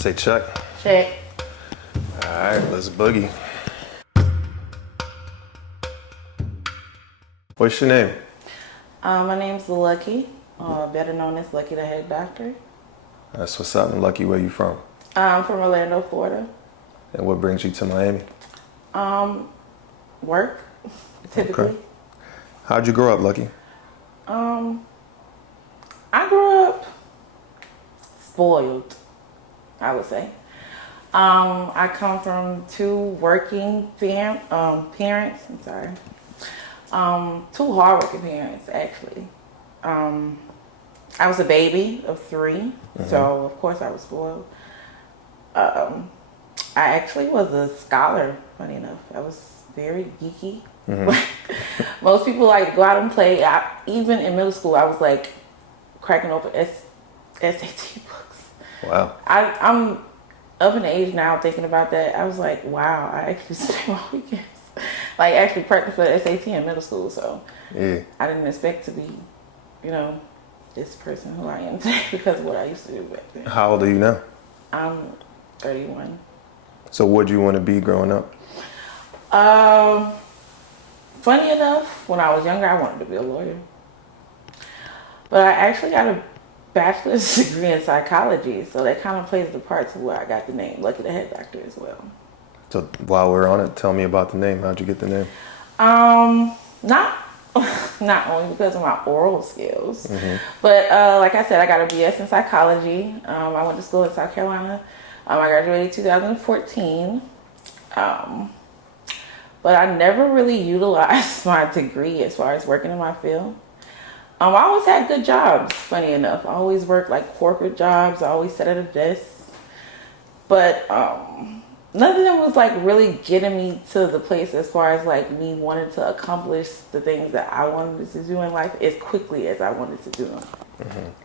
Say check. Check. All right, let's boogie. What's your name? My name's Lucky, better known as Lucky the Head Doctor. That's what's up. And Lucky, where you from? I'm from Orlando, Florida. And what brings you to Miami? Work, typically. Okay. How'd you grow up, Lucky? I grew up spoiled, I would say. I come from two working parents. I'm sorry. Two hardworking parents, actually. I was a baby of 3, so of course I was spoiled. I actually was a scholar, funny enough. I was very geeky. Most people like go out and play. Even in middle school, I was like cracking open SAT books. Wow. I'm up in age now thinking about that. I was like, wow, I actually spent my weekends like actually practicing for the SAT in middle school. So Yeah. I didn't expect to be, this person who I am today because of what I used to do back then. How old are you now? I'm 31. So what'd you want to be growing up? Funny enough, when I was younger, I wanted to be a lawyer. But I actually got a bachelor's degree in psychology, so that kind of plays the part to where I got the name Lucky the Head Doctor as well. So while we're on it, tell me about the name. How'd you get the name? Not only because of my oral skills, but like I said, I got a BS in psychology. I went to school in South Carolina. I graduated 2014. But I never really utilized my degree as far as working in my field. I always had good jobs, funny enough. I always worked like corporate jobs. I always sat at a desk. But none of them was like really getting me to the place as far as like me wanting to accomplish the things that I wanted to do in life as quickly as I wanted to do them.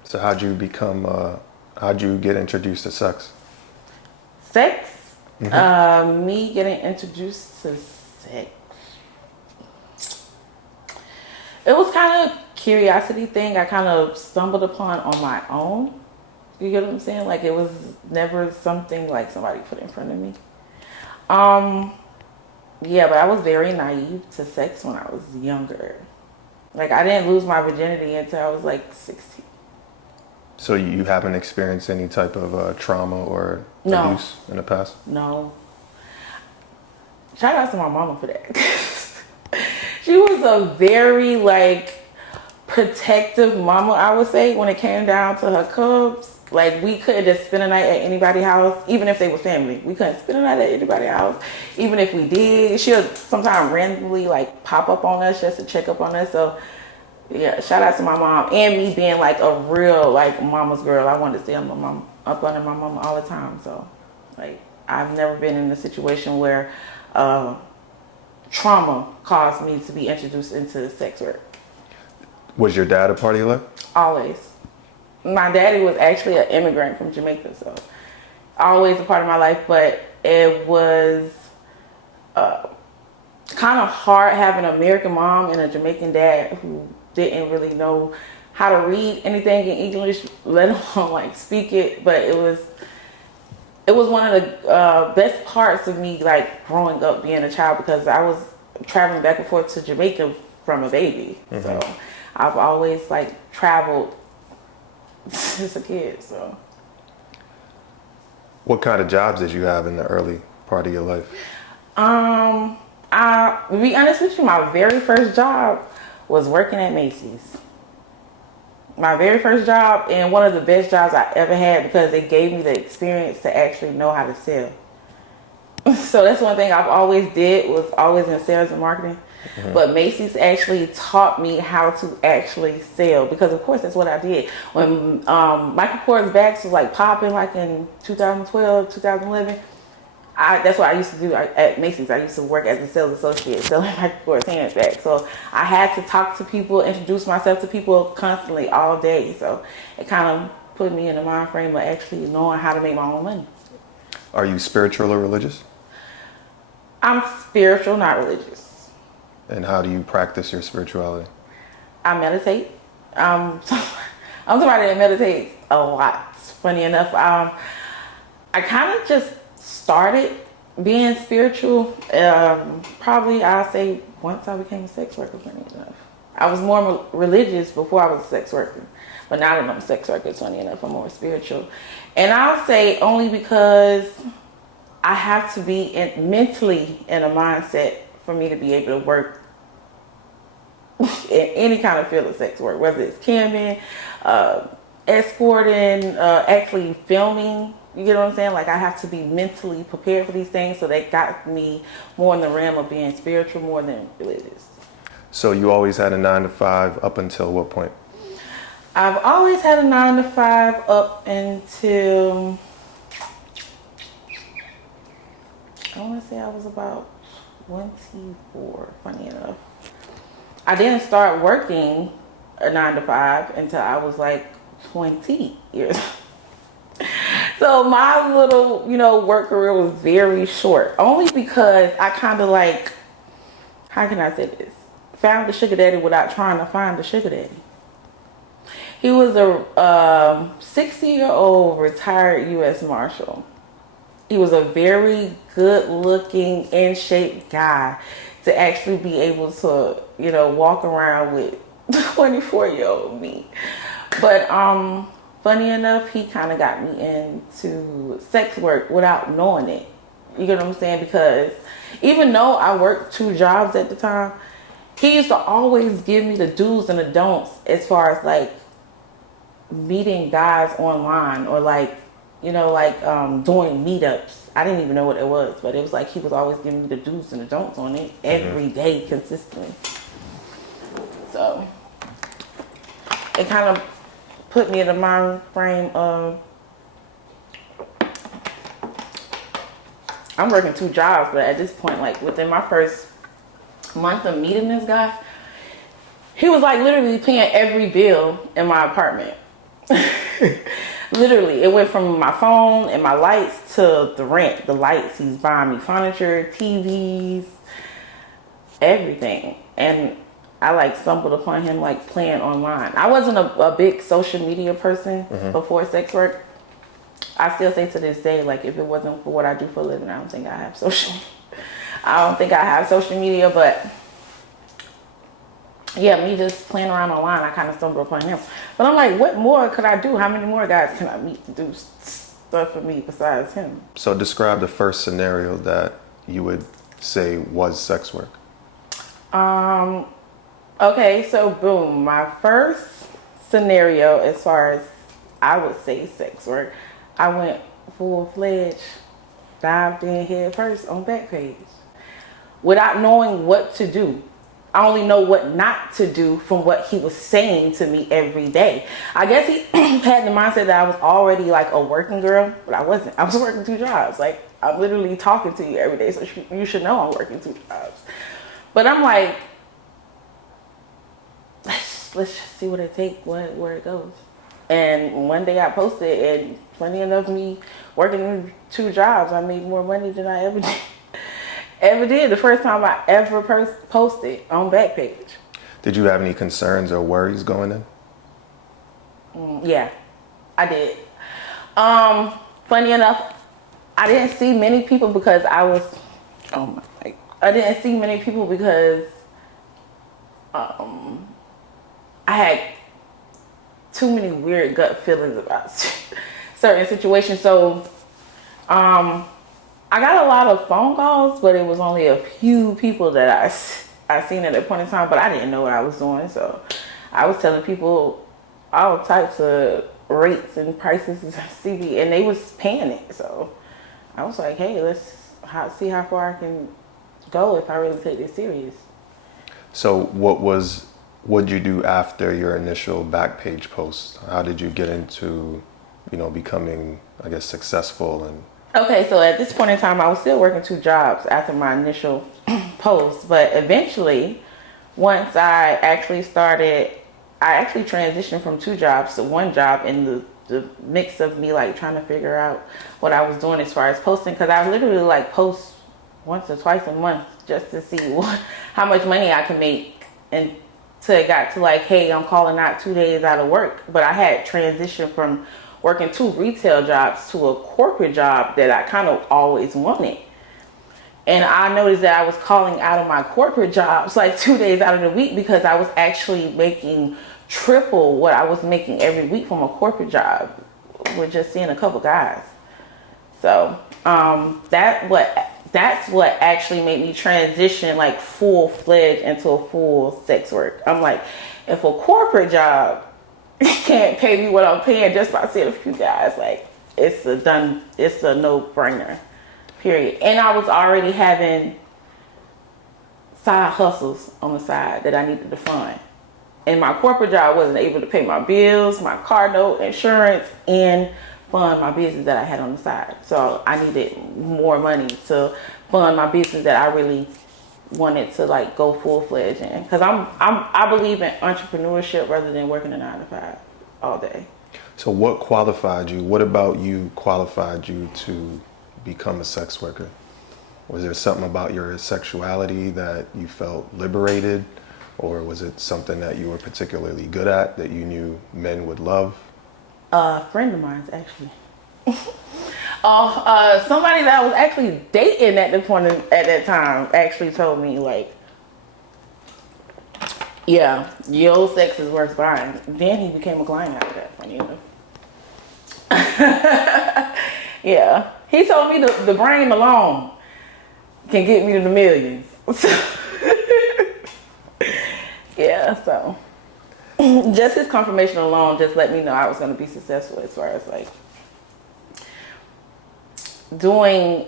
So how'd you get introduced to sex? Sex? Me getting introduced to sex. It was kind of curiosity thing I kind of stumbled upon on my own. You get what I'm saying? Like it was never something like somebody put in front of me. Yeah, but I was very naive to sex when I was younger. Like I didn't lose my virginity until I was like 16. So you haven't experienced any type of trauma or abuse in the past? No. Shout out to my mama for that. She was a very like protective mama, I would say, when it came down to her cubs. Like we couldn't just spend a night at anybody's house, even if they were family. We couldn't spend a night at anybody's house. Even if we did, she'll sometimes randomly like pop up on us just to check up on us. So yeah, shout out to my mom and me being like a real like mama's girl. I wanted to stay up under my mama all the time. So like I've never been in a situation where trauma caused me to be introduced into sex work. Was your dad a part of your life? Always. My daddy was actually an immigrant from Jamaica, so always a part of my life, but it was kind of hard having an American mom and a Jamaican dad who didn't really know how to read anything in English, let alone like speak it. But it was one of the best parts of me like growing up being a child, because I was traveling back and forth to Jamaica from a baby. So I've always like traveled as a kid. So What kind of jobs did you have in the early part of your life? To be honest with you, my very first job was working at Macy's. My very first job, and one of the best jobs I ever had, because it gave me the experience to actually know how to sell. So that's one thing I've always did, was always in sales and marketing. But Macy's actually taught me how to actually sell, because of course that's what I did. When Michael Kors bags was like popping like in 2012, 2011, that's what I used to do at Macy's. I used to work as a sales associate selling Michael Kors handbags. So I had to talk to people, introduce myself to people constantly all day. So it kind of put me in the mind frame of actually knowing how to make my own money. Are you spiritual or religious? I'm spiritual, not religious. And how do you practice your spirituality? I meditate. I'm somebody that meditates a lot. Funny enough, I kind of just started being spiritual. Probably I'll say once I became a sex worker, funny enough. I was more religious before I was a sex worker. But now that I'm a sex worker, funny enough, I'm more spiritual. And I'll say only because I have to be mentally in a mindset for me to be able to work in any kind of field of sex work, whether it's camming, escorting, actually filming. You get what I'm saying? Like, I have to be mentally prepared for these things, so that got me more in the realm of being spiritual more than religious. So you always had a 9 to 5 up until what point? I've always had a 9 to 5 up until, I want to say I was about 24, funny enough. I didn't start working a 9 to 5 until I was like 20 years old. So my little, work career was very short. Only because I kind of like, how can I say this? Found the sugar daddy without trying to find the sugar daddy. He was a 60-year-old retired U.S. Marshal. He was a very good-looking, in-shape guy to actually be able to, walk around with 24-year-old me. But funny enough, he kind of got me into sex work without knowing it. You get what I'm saying? Because even though I worked 2 jobs at the time, he used to always give me the do's and the don'ts as far as like meeting guys online or doing meetups. I didn't even know what it was, but it was like he was always giving me the do's and the don'ts on it every day consistently. So it kind of put me in the mind frame of I'm working 2 jobs, but at this point, like within my first month of meeting this guy, he was like literally paying every bill in my apartment. Literally, it went from my phone and my lights to the rent, the lights. He's buying me furniture, TVs, everything. And I like stumbled upon him like playing online. I wasn't a big social media person before sex work. I still say to this day, like if it wasn't for what I do for a living, I don't think I have social media, but yeah, me just playing around online, I kind of stumbled upon him. But I'm like, what more could I do? How many more guys can I meet to do stuff for me besides him? So describe the first scenario that you would say was sex work. Okay, so boom, my first scenario as far as I would say sex work, I went full-fledged, dived in head first on Backpage without knowing what to do. I only know what not to do from what he was saying to me every day. I guess he had the mindset that I was already like a working girl, but I wasn't. I was working 2 jobs. Like, I'm literally talking to you every day, so you should know I'm working 2 jobs. But I'm like, let's just see what it takes, where it goes. And one day I posted, and funny enough, me working 2 jobs, I made more money than I ever did the first time I ever posted on Backpage. Did you have any concerns or worries going in? Yeah, I did. Funny enough, I didn't see many people because I didn't see many people because I had too many weird gut feelings about certain situations. So I got a lot of phone calls, but it was only a few people that I seen at that point in time, but I didn't know what I was doing. So I was telling people all types of rates and prices and CB, and they was paying it. So I was like, hey, let's see how far I can go if I really take this serious. So what'd you do after your initial Backpage post? How did you get into, becoming, I guess, successful? And okay, so at this point in time, I was still working 2 jobs after my initial post, but eventually, once I actually transitioned from 2 jobs to 1 job in the mix of me like trying to figure out what I was doing as far as posting, because I literally like post once or twice a month just to see how much money I can make, until it got to like, hey, I'm calling out 2 days out of work. But I had transitioned from working 2 retail jobs to a corporate job that I kind of always wanted. And I noticed that I was calling out of my corporate jobs like 2 days out of the week because I was actually making triple what I was making every week from a corporate job with just seeing a couple guys. So that's what actually made me transition like full-fledged into a full sex work. I'm like, if a corporate job can't pay me what I'm paying just by seeing a few guys, like it's a no-brainer. Period. And I was already having side hustles on the side that I needed to fund. And my corporate job wasn't able to pay my bills, my car note, insurance, and fund my business that I had on the side. So I needed more money to fund my business that I really wanted to like go full-fledged in. Because I believe in entrepreneurship rather than working a 9 to 5 all day. So what qualified you? What about you qualified you to become a sex worker? Was there something about your sexuality that you felt liberated, or was it something that you were particularly good at that you knew men would love? A friend of mine's actually. Somebody that I was actually dating at that time actually told me like, yeah, your sex is worth buying. Then he became a client after that, funny enough. Yeah. He told me the brain alone can get me to the millions. Yeah, so just his confirmation alone just let me know I was going to be successful as far as like doing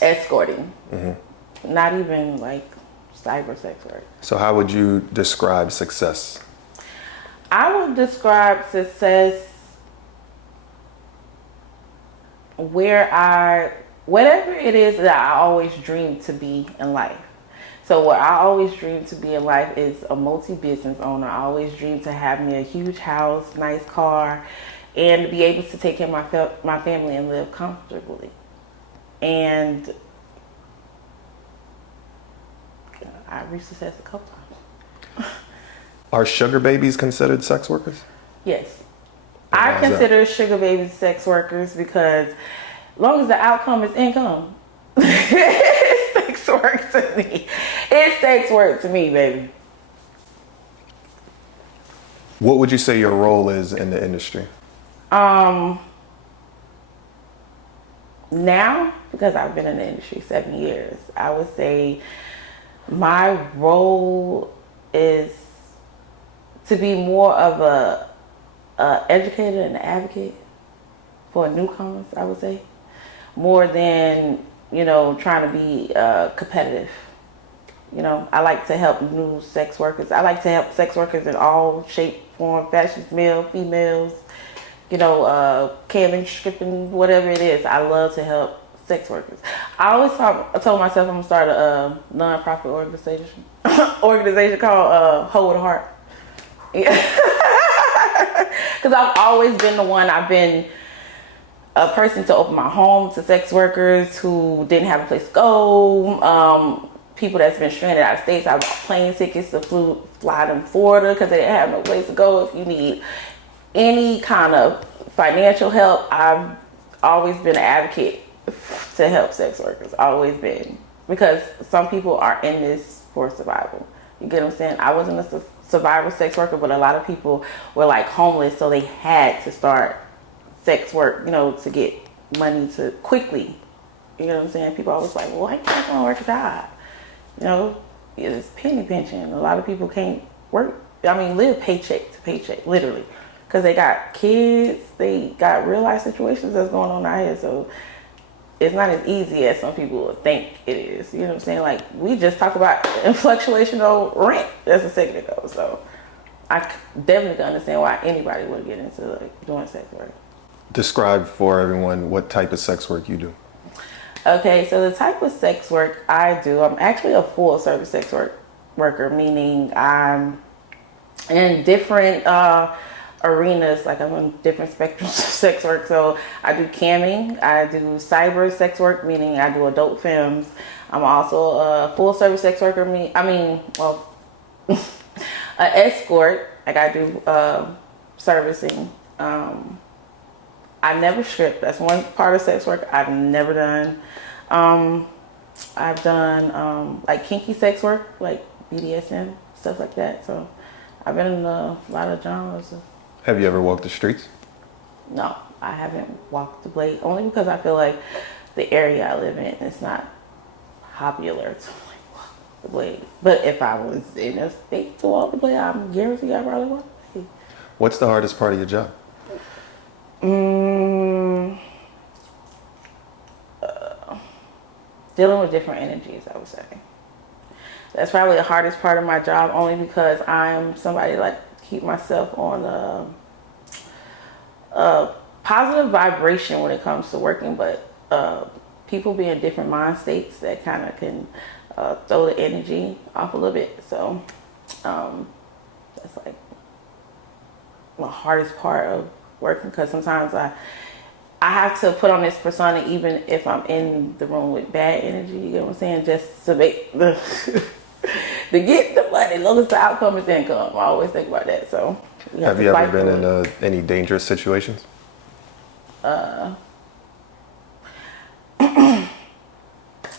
escorting. Mm-hmm. Not even like cyber sex work. So how would you describe success? I would describe success whatever it is that I always dreamed to be in life. So what I always dreamed to be in life is a multi-business owner. I always dreamed to have me a huge house, nice car, and be able to take care of my family and live comfortably. And I reached success a couple times. Are sugar babies considered sex workers? Yes. I consider sugar babies sex workers because as long as the outcome is income, it's sex work to me. It's sex work to me, baby. What would you say your role is in the industry? Now, because I've been in the industry 7 years, I would say my role is to be more of a educator and an advocate for newcomers, I would say, more than, trying to be competitive. I like to help new sex workers. I like to help sex workers in all shape, form, fashions, male, females, camming, stripping, whatever it is. I love to help sex workers. I told myself I'm gonna start a non-profit organization called Hoe with a Heart. Because I've always been the one. I've been a person to open my home to sex workers who didn't have a place to go. People that's been stranded out of states. I bought plane tickets to fly them to Florida because they didn't have no place to go. If you need any kind of financial help, I've always been an advocate to help sex workers. Always been. Because some people are in this for survival. You get what I'm saying? I wasn't a survivor sex worker, but a lot of people were like homeless, so they had to start sex work, to get money to quickly. You know what I'm saying? People always like, well, why can't you work a job? It's penny pinching. A lot of people can't work. Live paycheck to paycheck, literally, because they got kids, they got real life situations that's going on out here. So it's not as easy as some people would think it is. You know what I'm saying? Like, we just talked about fluctuation of rent just a second ago. So I definitely can understand why anybody would get into like doing sex work. Describe for everyone what type of sex work you do. Okay, so the type of sex work I do, I'm actually a full service sex worker, meaning I'm in different arenas, like I'm in different spectrums of sex work. So I do camming, I do cyber sex work, meaning I do adult films. I'm also a full service sex worker, an escort, like I do servicing. I never stripped. That's one part of sex work I've never done. I've done like kinky sex work, like BDSM, stuff like that. So I've been in a lot of genres. Have you ever walked the streets? No, I haven't walked the blade, only because I feel like the area I live in is not popular to like walk the blade. But if I was in a state to walk the blade, I'm guaranteed I probably walk the blade. What's the hardest part of your job? Dealing with different energies, I would say. That's probably the hardest part of my job, only because I'm somebody like keep myself on a positive vibration when it comes to working, but people be in different mind states that kind of can throw the energy off a little bit. So that's like the hardest part of working, because sometimes I have to put on this persona even if I'm in the room with bad energy, you know what I'm saying, just to make the to get the money, as long as the outcome is income. I always think about that. So Have you ever been in any dangerous situations? I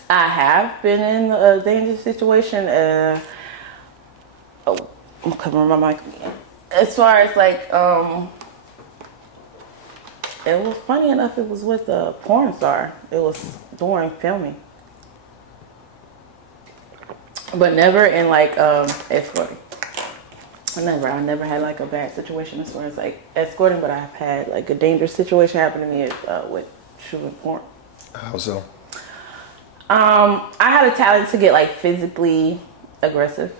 have been in a dangerous situation. Oh, I'm covering my mic again. As far as like, it was funny enough, it was with a porn star. It was during filming. But never in like escorting. I never had like a bad situation as far as like escorting, but I've had like a dangerous situation happen to me with shooting porn. How so? I had a talent to get like physically aggressive,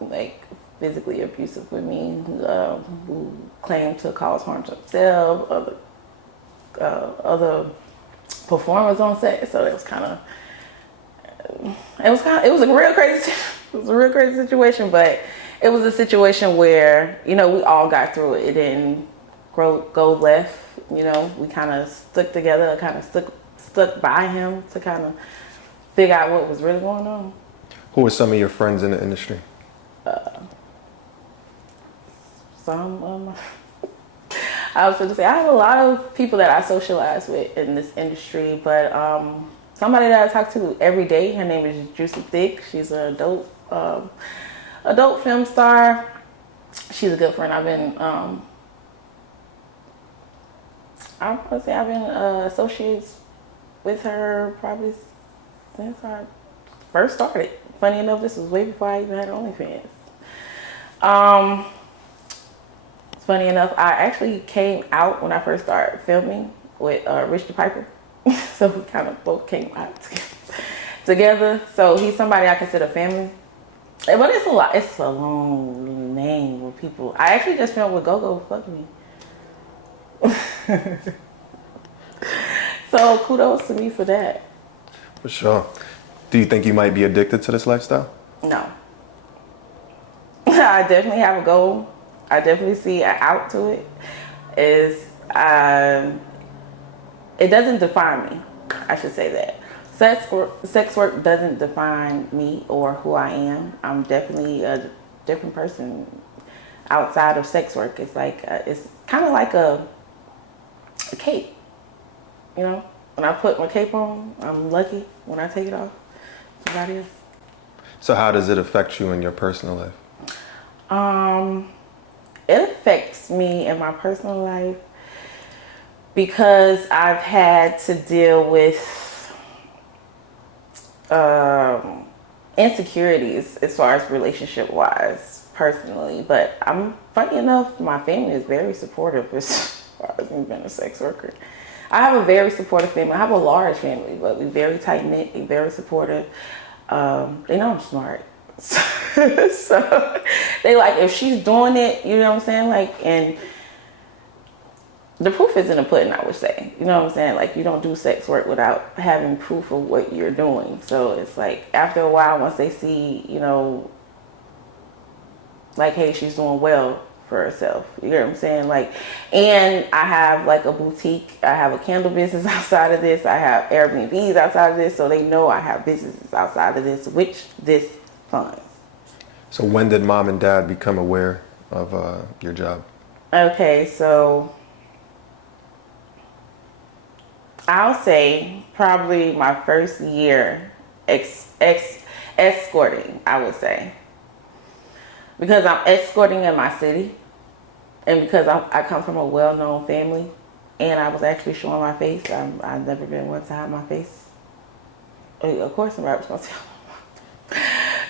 like physically abusive with me, who claimed to cause harm to themselves, other performers on set. So it was a real crazy, it was a real crazy situation, but it was a situation where, you know, we all got through it. It didn't go left, you know, we kind of stuck together, kind of stuck by him to kind of figure out what was really going on. Who are some of your friends in the industry? I was going to say, I have a lot of people that I socialize with in this industry, but somebody that I talk to every day, her name is Juicy Thick. She's an adult film star. She's a good friend. I've been associates with her probably since I first started. Funny enough, this was way before I even had OnlyFans. Funny enough, I actually came out when I first started filming with Rich the Piper. So we kind of both came out together. So he's somebody I consider family. But it's a long name with people. I actually just filmed with Go-Go, fuck me. So kudos to me for that. For sure. Do you think you might be addicted to this lifestyle? No. I definitely have a goal. I definitely see an out to it. It doesn't define me. I should say that. Sex work doesn't define me or who I am. I'm definitely a different person outside of sex work. It's like it's kind of like a cape. You know, when I put my cape on, I'm lucky. When I take it off, somebody else. So how does it affect you in your personal life? It affects me in my personal life because I've had to deal with insecurities as far as relationship wise personally. But funny enough, my family is very supportive as far as me being a sex worker. I have a very supportive family. I have a large family, but we're very tight knit, we're very supportive. They know I'm smart. So they like, if she's doing it, you know what I'm saying? Like, and the proof is in the pudding, I would say. You know what I'm saying? Like, you don't do sex work without having proof of what you're doing. So it's like, after a while, once they see, you know, like, hey, she's doing well for herself. You know what I'm saying? Like, and I have like a boutique. I have a candle business outside of this. I have Airbnbs outside of this. So they know I have businesses outside of this, which this funds. So when did mom and dad become aware of your job? Okay, so I'll say probably my first year escorting, I would say. Because I'm escorting in my city, and because I come from a well-known family, and I was actually showing my face. I've never been one to hide my face. Of course, somebody was going to tell.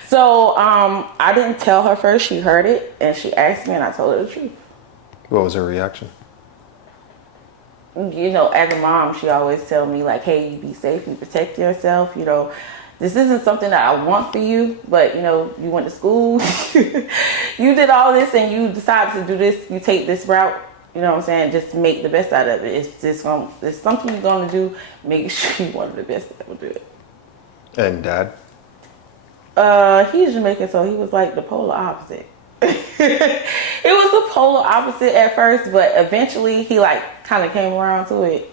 So I didn't tell her first. She heard it, and she asked me, and I told her the truth. What was her reaction? You know, as a mom, she always tell me like, hey, you be safe, you protect yourself, you know, this isn't something that I want for you, but you know, you went to school, you did all this and you decided to do this, you take this route, you know what I'm saying, just make the best out of it. It's something you're going to do, make sure you want the best that will do it. And dad? He's Jamaican, so he was like the polar opposite. It was the polar opposite at first, but eventually he like kind of came around to it.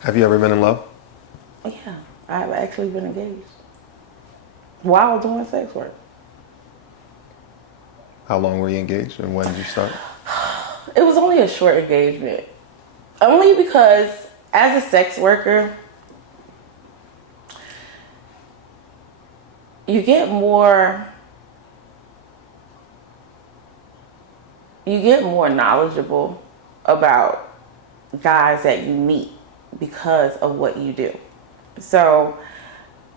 Have you ever been in love? Yeah, I've actually been engaged while doing sex work. How long were you engaged and when did you start? It was only a short engagement. Only because as a sex worker, you get more knowledgeable about guys that you meet because of what you do. So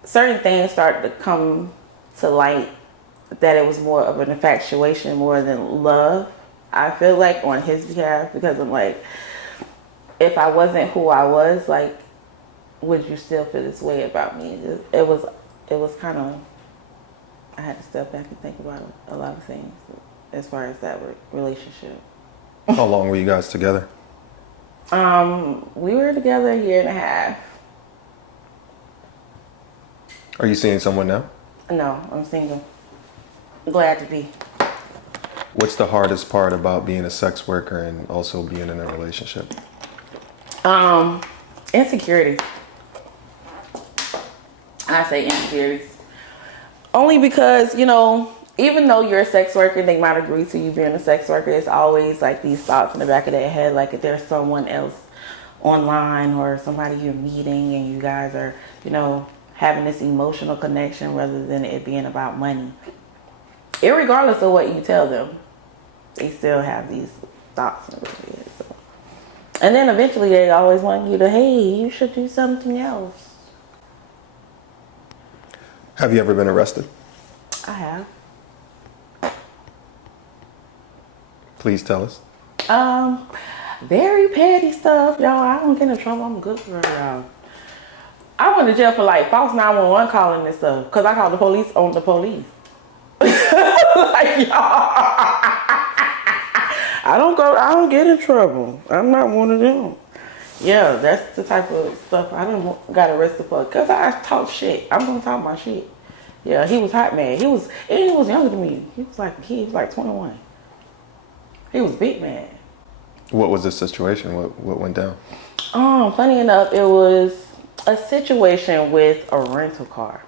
certain things start to come to light that it was more of an infatuation more than love, I feel like, on his behalf, because I'm like, if I wasn't who I was, like, would you still feel this way about me? It was kind of, I had to step back and think about a lot of things as far as that relationship. How long were you guys together? We were together a year and a half. Are you seeing someone now? No, I'm single. Glad to be. What's the hardest part about being a sex worker and also being in a relationship? Insecurity. I say insecurities. Only because, you know, even though you're a sex worker, they might agree to you being a sex worker. It's always like these thoughts in the back of their head, like if there's someone else online or somebody you're meeting and you guys are, you know, having this emotional connection rather than it being about money. Irregardless of what you tell them, they still have these thoughts in their head. So. And then eventually they always want you to, hey, you should do something else. Have you ever been arrested? I have. Please tell us. Very petty stuff, y'all. I don't get in trouble. I'm a good girl, y'all. I went to jail for like false 911 calling and stuff because I called the police on the police. Like, y'all, I don't get in trouble. I'm not one of them. Yeah, that's the type of stuff I done got arrested for because I talk shit. I'm gonna talk my shit. Yeah, he was hot, man. He was younger than me. He was like 21. He was big, man. What was the situation? What went down? Funny enough, it was a situation with a rental car.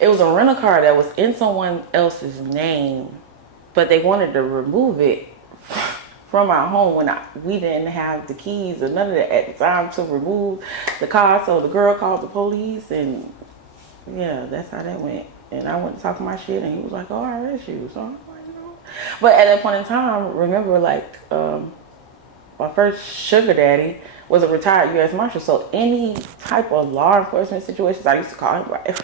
It was a rental car that was in someone else's name, but they wanted to remove it from our home when we didn't have the keys or none of that at the time to remove the car. So the girl called the police, and yeah, that's how that went. And I went to talk my shit, and he was like, "Oh, I arrest you." So I'm like, "No." But at that point in time, remember, like, my first sugar daddy was a retired U.S. Marshal. So any type of law enforcement situations, I used to call him. Right?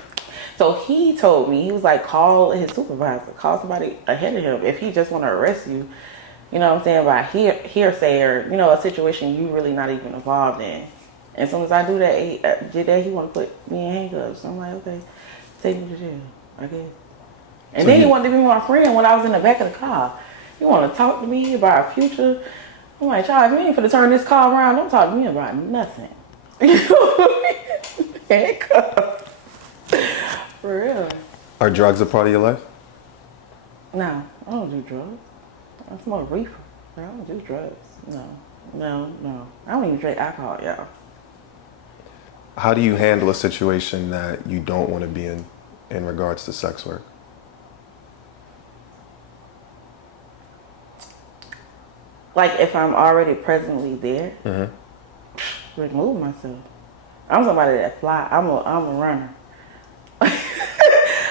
So he told me, he was like, call his supervisor, call somebody ahead of him if he just want to arrest you. You know what I'm saying? By hearsay or, you know, a situation you really not even involved in. And as soon as I do that, he want to put me in handcuffs. I'm like, okay, take me to jail, I guess. And so then he wanted to be my friend when I was in the back of the car. He want to talk to me about our future. I'm like, Charles, you ain't finna turn this car around. Don't talk to me about nothing. Handcuffs. For real. Are drugs a part of your life? No, I don't do drugs. I smoke reefer. I don't do drugs. No. I don't even drink alcohol, y'all. How do you handle a situation that you don't want to be in regards to sex work? Like if I'm already presently there, remove myself. I'm somebody that fly. I'm a runner.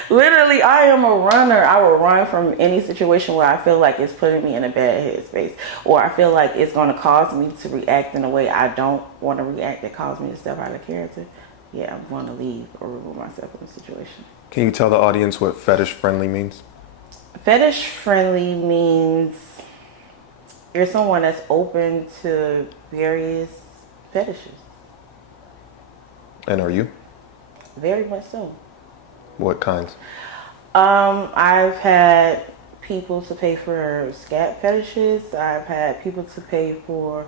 Literally, I am a runner. I will run from any situation where I feel like it's putting me in a bad headspace, or I feel like it's going to cause me to react in a way I don't want to react, that cause me to step out of character. Yeah, I'm going to leave or remove myself from the situation. Can you tell the audience what fetish friendly means? Fetish friendly means you're someone that's open to various fetishes. And are you? Very much so. What kinds? I've had people to pay for scat fetishes. I've had people to pay for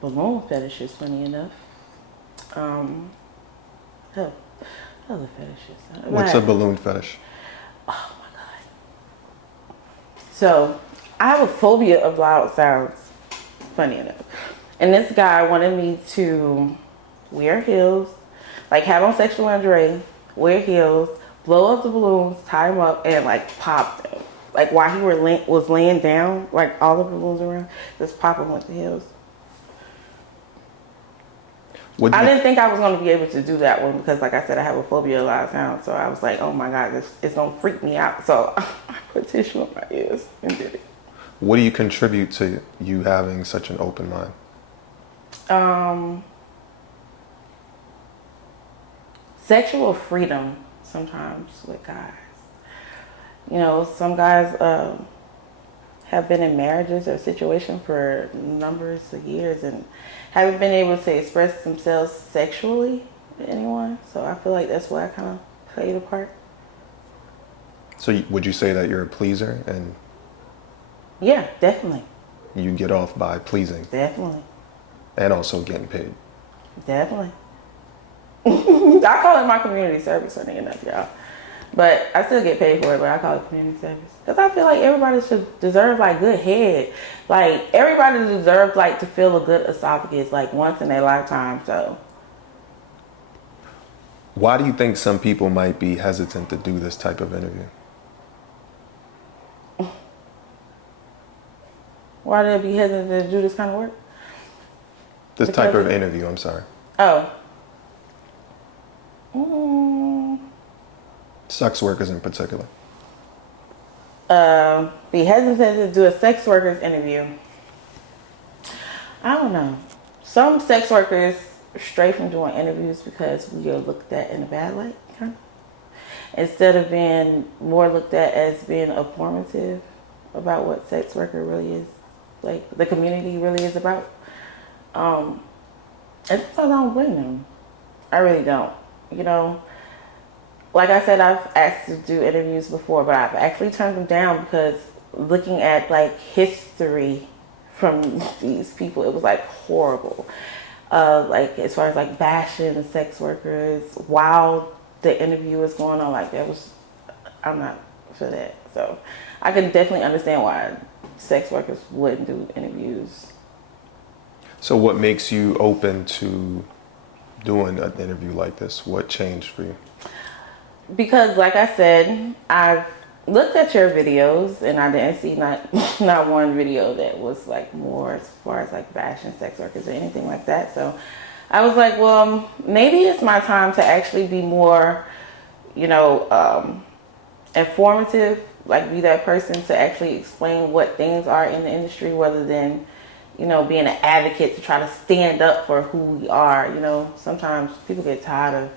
balloon fetishes, funny enough. Hell, other fetishes. What's a balloon fetish? Oh my god. So, I have a phobia of loud sounds, funny enough. And this guy wanted me to wear heels, like have on sexual lingerie, wear heels, blow up the balloons, tie them up, and like pop them. Like while he was laying down, like all the balloons around, just pop them with the heels. I didn't think I was going to be able to do that one because, like I said, I have a phobia of loud sounds. So I was like, oh my God, it's going to freak me out. So I put tissue in my ears and did it. What do you contribute to you having such an open mind? Sexual freedom sometimes with guys. You know, some guys have been in marriages or situations for numbers of years and haven't been able to express themselves sexually to anyone. So I feel like that's why I kind of played a part. So would you say that you're a pleaser and Yeah, definitely. you get off by pleasing Definitely. and also getting paid? Definitely. I call it my community service, funny enough, y'all. But I still get paid for it, but I call it community service. Because I feel like everybody should deserve, like, good head. Like, everybody deserves, like, to feel a good esophagus, like, once in their lifetime, so. Why do you think some people might be hesitant to do this type of interview? Why do they be hesitant to do this kind of work? This type of interview, I'm sorry. Oh. Sex workers in particular. Be hesitant to do a sex workers interview. I don't know. Some sex workers stray from doing interviews because we are looked at in a bad light, kind of. Instead of being more looked at as being informative about what sex worker really is, like the community really is about. And sometimes I don't blame them. I really don't. You know, like I said, I've asked to do interviews before, but I've actually turned them down because looking at like history from these people, it was like horrible. Like as far as like bashing the sex workers while the interview was going on, like I'm not for that. So I can definitely understand why sex workers wouldn't do interviews. So what makes you open to doing an interview like this? What changed for you? Because like I said, I've looked at your videos and I didn't see not one video that was like more as far as like bashing sex workers or anything like that. So I was like, well, maybe it's my time to actually be more, you know, informative, like be that person to actually explain what things are in the industry rather than, you know, being an advocate to try to stand up for who we are. You know, sometimes people get tired of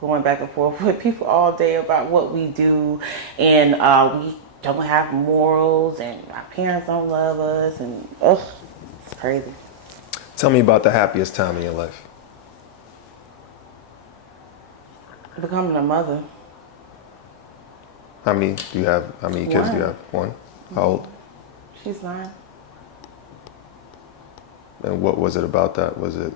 going back and forth with people all day about what we do and we don't have morals and our parents don't love us and it's crazy. Tell me about the happiest time in your life. Becoming a mother. How many kids do you have? One? How old? She's 9. And what was it about that? Was it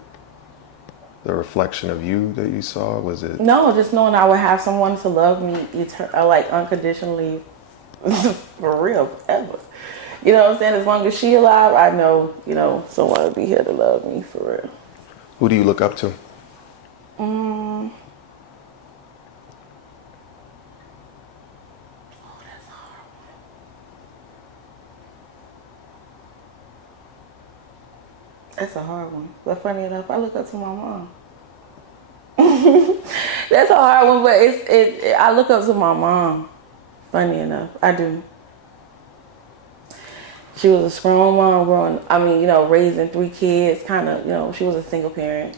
the reflection of you that you saw? Was it? No, just knowing I would have someone to love me like unconditionally for real, forever. You know what I'm saying? As long as she's alive, I know, you know, someone will be here to love me for real. Who do you look up to? That's That's a hard one. But funny enough, I look up to my mom. That's a hard one, but I look up to my mom. Funny enough, I do. She was a strong mom raising 3 kids, kind of, she was a single parent.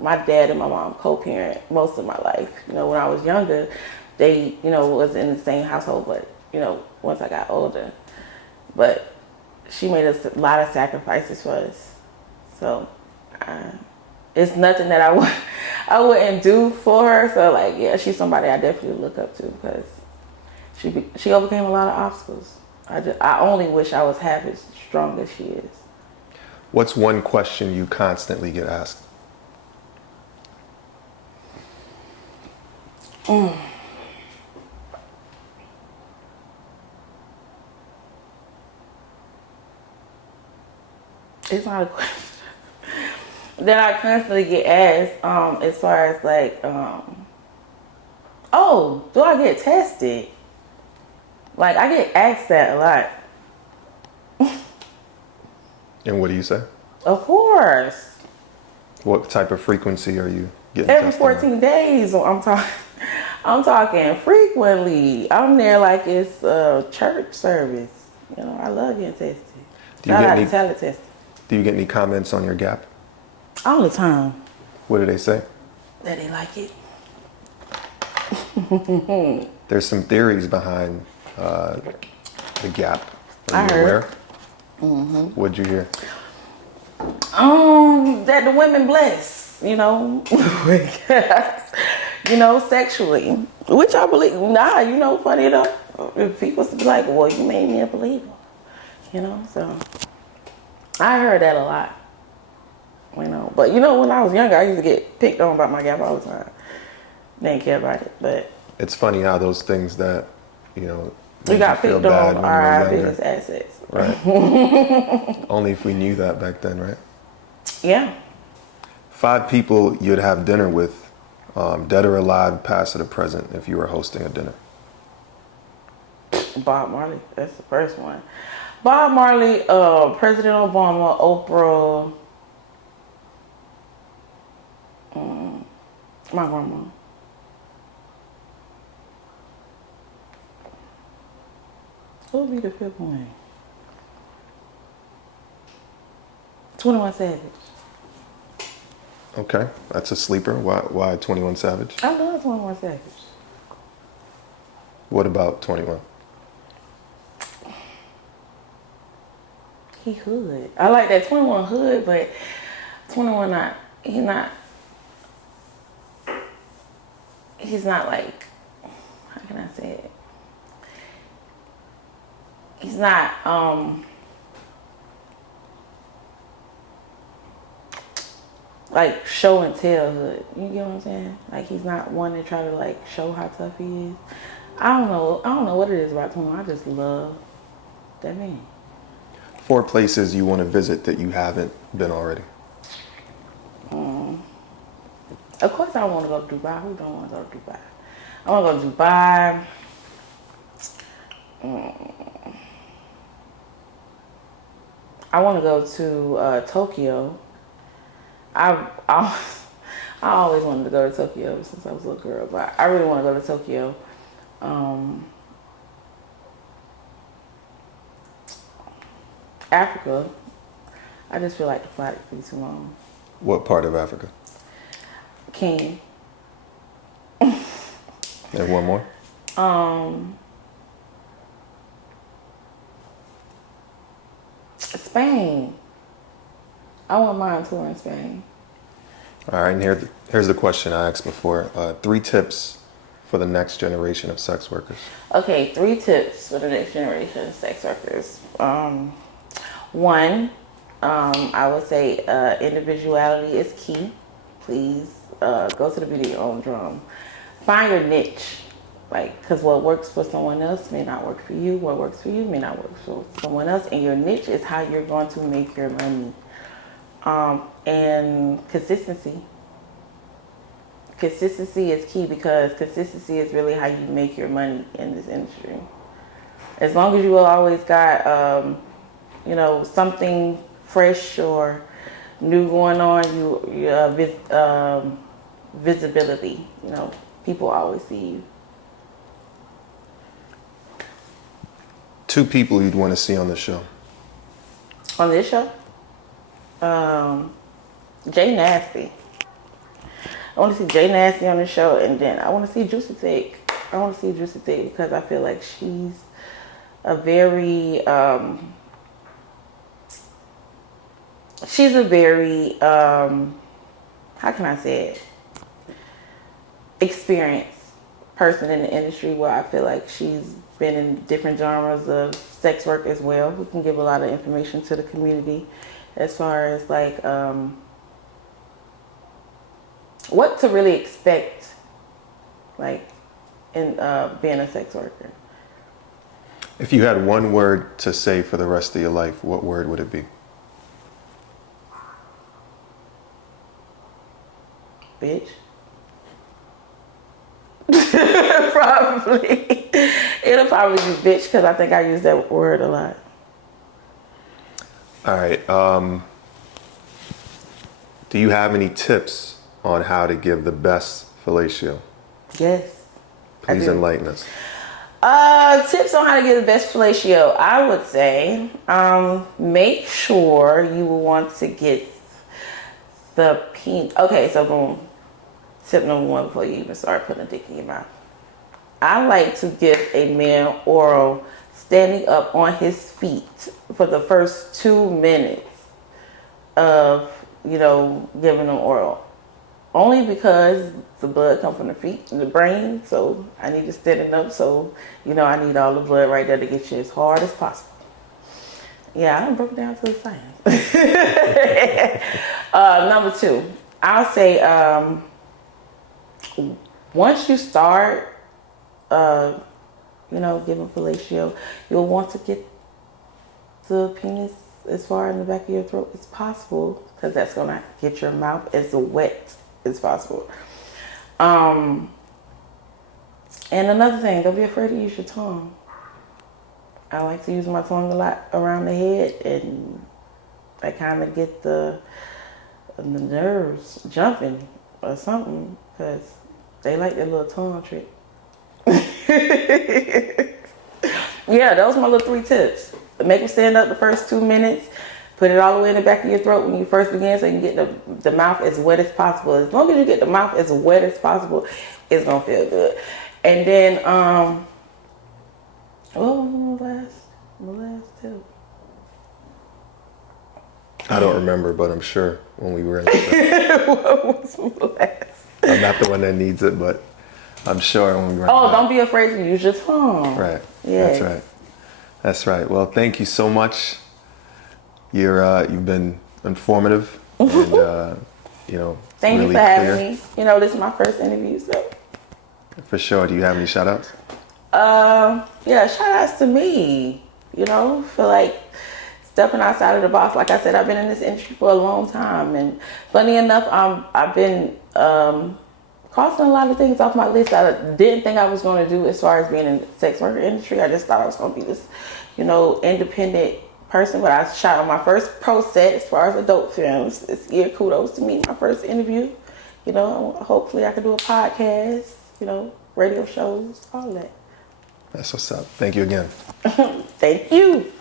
My dad and my mom co-parent most of my life. When I was younger, they, was in the same household, but, once I got older. But she made a lot of sacrifices for us. So, it's nothing that I wouldn't do for her. So, like, yeah, she's somebody I definitely look up to because she overcame a lot of obstacles. I only wish I was half as strong as she is. What's one question you constantly get asked? It's not a question that I constantly get asked, as far as like, oh, do I get tested? Like, I get asked that a lot. And what do you say? Of course. What type of frequency are you getting Every tested on? 14 days, I'm talking frequently. I'm there like it's a church service. I love getting tested. Do you Tested. Do you get any comments on your gap? All the time. What do they say? That they like it. There's some theories behind the gap. Are you aware? Mm-hmm. What'd you hear? That the women bless, sexually, which I believe. Funny enough, people be like, "Well, you made me a believer," So I heard that a lot, But when I was younger, I used to get picked on about my gap all the time. Didn't care about it, but It's funny how those things that we got picked on are our biggest assets. Right. Only if we knew that back then, right? Yeah. 5 people you'd have dinner with, dead or alive, past or present, if you were hosting a dinner. Bob Marley, that's the first one. Bob Marley, President Obama, Oprah, my grandma. Who would be the 5th one? 21 Savage. Okay, that's a sleeper. Why 21 Savage? I love 21 Savage. What about 21? He hood. I like that 21 hood, but 21 he's not like, how can I say it? He's not, like show and tell hood. You get what I'm saying? Like, he's not one to try to like show how tough he is. I don't know what it is about 21. I just love that man. 4 places you want to visit that you haven't been already. Of course I want to go to Dubai. Who don't want to go to Dubai? I want to go to Dubai. I want to go to Tokyo. I always wanted to go to Tokyo since I was a little girl, but I really want to go to Tokyo. Africa. I just feel like the flight would be too long. What part of Africa? King. And one more? Spain. I wouldn't mind touring Spain. All right, and here's the question I asked before. 3 tips for the next generation of sex workers. Okay, 3 tips for the next generation of sex workers. 1, I would say individuality is key. Please go to the beat of your own drum. Find your niche. Because what works for someone else may not work for you. What works for you may not work for someone else. And your niche is how you're going to make your money. And consistency. Consistency is key because consistency is really how you make your money in this industry. As long as you always got, something fresh or, new going on, visibility. You know, people always see you. 2 people you'd want to see on the show. On this show, Jay Nasty. I want to see Jay Nasty on the show, and then I want to see Juicy Thick. I want to see Juicy Thick because I feel like she's a very, how can I say it? Experienced person in the industry, where I feel like she's been in different genres of sex work as well. We can give a lot of information to the community as far as like what to really expect, like in being a sex worker. If you had one word to say for the rest of your life, what word would it be? Bitch. Probably. It'll probably be bitch because I think I use that word a lot. All right. Do you have any tips on how to give the best fellatio? Yes. Please enlighten us. Tips on how to get the best fellatio. I would say make sure you will want to get the penis. Okay, so boom. Tip number 1 before you even start putting a dick in your mouth. I like to give a man oral standing up on his feet for the first 2 minutes of, giving them oral. Only because the blood comes from the feet and the brain, so I need to stand up. So, I need all the blood right there to get you as hard as possible. Yeah, I done broke down to the science. Number 2, I'll say once you start, giving fellatio, you'll want to get the penis as far in the back of your throat as possible, because that's going to get your mouth as wet as possible. And another thing, don't be afraid to use your tongue. I like to use my tongue a lot around the head, and I kind of get the nerves jumping or something, because they like their little tongue trick. Yeah, those are my little 3 tips. Make them stand up the first 2 minutes. Put it all the way in the back of your throat when you first begin, so you can get the mouth as wet as possible. As long as you get the mouth as wet as possible, it's gonna feel good. And then, what was the last tip? I don't remember, but I'm sure when we were in the What was the last? I'm not the one that needs it, but I'm sure when we were Don't be afraid to use your tongue. Right. Yeah. That's right. Well, thank you so much. You've been informative and Thank really you for having clear. me. This is my first interview, so. For sure. Do you have any shout outs? Yeah, shout outs to me. Feel like stepping outside of the box. Like I said, I've been in this industry for a long time, and funny enough, I've been crossing a lot of things off my list I didn't think I was going to do as far as being in the sex worker industry. I just thought I was going to be this, independent person. But I shot on my first pro set as far as adult films this year. Kudos to me, my first interview. Hopefully I can do a podcast, radio shows, all that. That's what's up. Thank you again. Thank you.